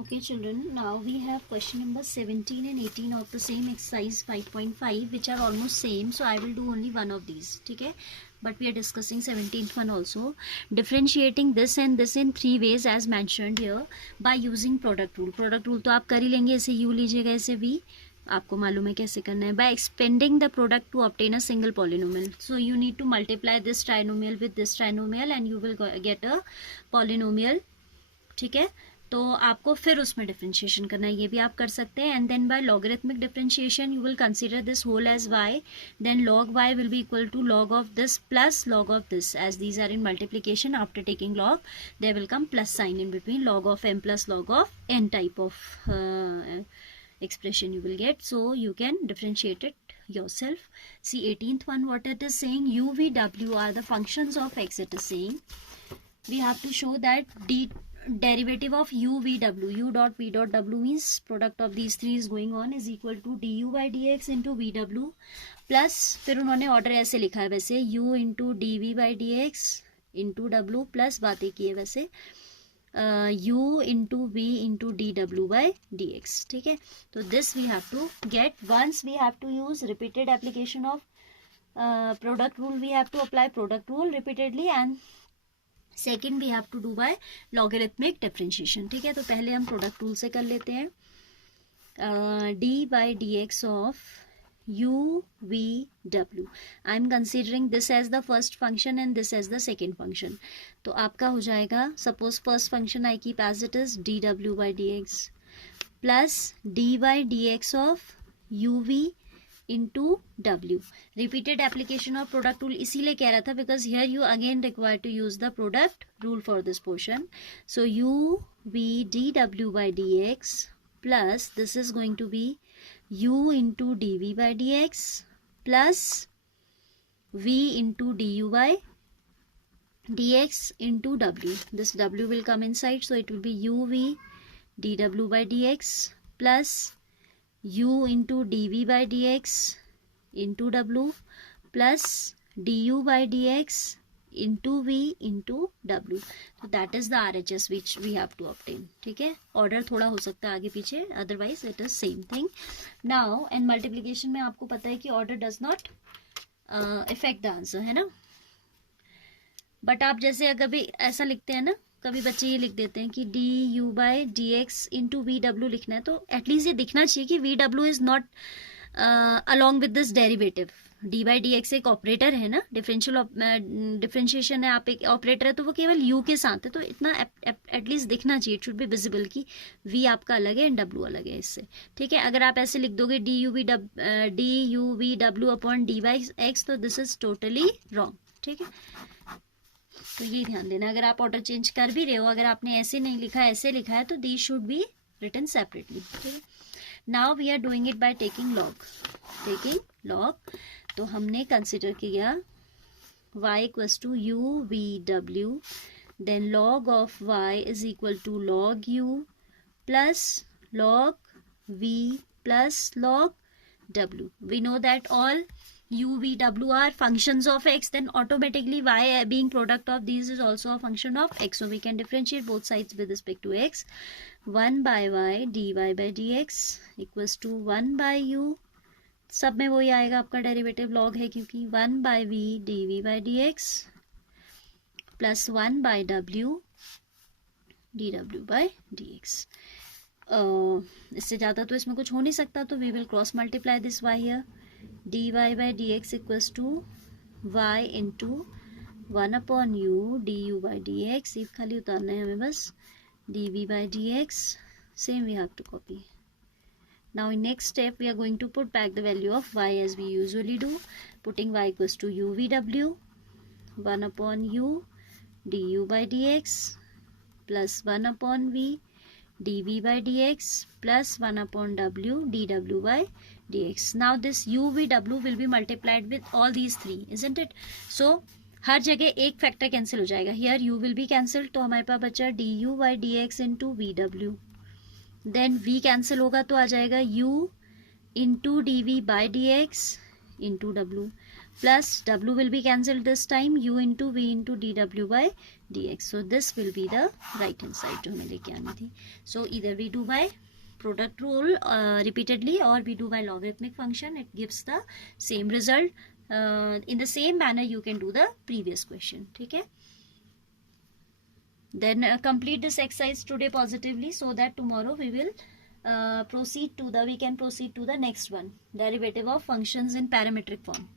Okay children, now we have question number 17 and 18 of the same exercise 5.5 which are almost same, so I will do only one of these. ठीक है, but we are discussing 17th one also. Differentiating this and this in three ways as mentioned here by using product rule. Product rule तो आप कर ही लेंगे, ऐसे u लीजिएगा, ऐसे v, आपको मालूम है कैसे करना है. By expanding the product to obtain a single polynomial, so you need to multiply this trinomial with this trinomial and you will get a polynomial. ठीक है, तो आपको फिर उसमें डिफ्रेंशिएशन करना है, ये भी आप कर सकते हैं. And then by logarithmic differentiation you will consider this whole as y, देन log y will be equal to log of this plus log of this. As these are in multiplication, after taking log there will come plus sign in between, log of m plus log of n type of expression you will get. So you can differentiate it yourself. See 18th one, what it is saying, u, v, w are the functions of x. It is saying we have to show that derivative of u v w, u dot v dot w means product of these three is going on, is equal to du by dx into v w plus, फिर उन्होंने order ऐसे लिखा है वैसे, u into dv by dx into w plus बातें की है वैसे u into v into dw by dx. ठीक है, तो this we have to get. Once we have to use repeated application of product rule, we have to apply product rule repeatedly, and second we have to do by logarithmic differentiation. ठीक है, तो पहले हम product rule से कर लेते हैं. D by d x of u v w, I am considering this as the first function and this as the second function. तो आपका हो जाएगा, suppose first function I keep as it is d डब्ल्यू by d x plus d by d x of u v into w. Repeated application of product rule इसीलिए कह रहा था because here you again require to use the product rule for this portion. So u v dw by dx plus this is going to be u into dv by dx plus v into du by dx into w. This w will come inside, so it will be u v dw by dx plus u into dv by dx into w plus du by dx into v into w. So that is the RHS which we have to obtain. ठीक है, order थोड़ा हो सकता है आगे पीछे, otherwise it is same thing. Now and multiplication में आपको पता है कि order does not effect the answer, है ना. बट आप जैसे कभी ऐसा लिखते हैं ना, कभी बच्चे ये लिख देते हैं कि D you by d x into V W लिखना है, तो एटलीस्ट ये दिखना चाहिए कि V W is not along with this derivative. D by d x एक ऑपरेटर है ना, डिफरेंशिएशन है, आप एक ऑपरेटर है तो वो केवल यू के साथ है, तो इतना एटलीस्ट दिखना चाहिए, इट शुड बी विजिबल कि वी आपका अलग है एंड डब्ल्यू अलग है इससे. ठीक है, अगर आप ऐसे लिख दोगे D you V W upon D by x, तो दिस इज टोटली रॉन्ग. ठीक है, तो ये ध्यान देना, अगर आप ऑर्डर चेंज कर भी रहे हो, अगर आपने ऐसे नहीं लिखा ऐसे लिखा है, तो they should be written separately. ठीक है, now we are doing it by taking log. तो हमने कंसिडर किया y equals to u v w, then log of y is equal to log u plus log v plus log w. We know that all u v w are functions of x, then automatically y being product of these is also a function of x, so we can differentiate both sides with respect to x. 1 by y dy by dx equals to 1 by u, सब में वही आएगा, आपका derivative log है क्योंकि 1 by v dv by dx plus 1 by w dw by dx. इससे ज़्यादा तो इसमें कुछ हो नहीं सकता, तो we will cross multiply this y here. dy by dx equals to y into 1 upon u du by dx, ये खाली उतारना है हमें बस, dv by dx, same we have to copy. Now in next step we are going to put back the value of y as we usually do, putting y equals to u v w 1 upon u du by dx plus 1 upon v dv by dx plus 1 upon w dw by dx. Now this u v w will be multiplied with all these three, isn't it? So हर जगह एक factor cancel हो जाएगा, here u will be cancelled, तो हमारे पास बचा du by dx into v w, then v cancel होगा तो आ जाएगा u into dv by dx into w. plus w will be cancelled this time, u into v into dw by dx. So this will be the right hand side जो हमें लेके आनी थी. So either we do by product rule repeatedly or we do by logarithmic function, it gives the same result. In the same manner you can do the previous question. ठीक है. Then complete this exercise today positively so that tomorrow we will proceed to the next one, derivative of functions in parametric form.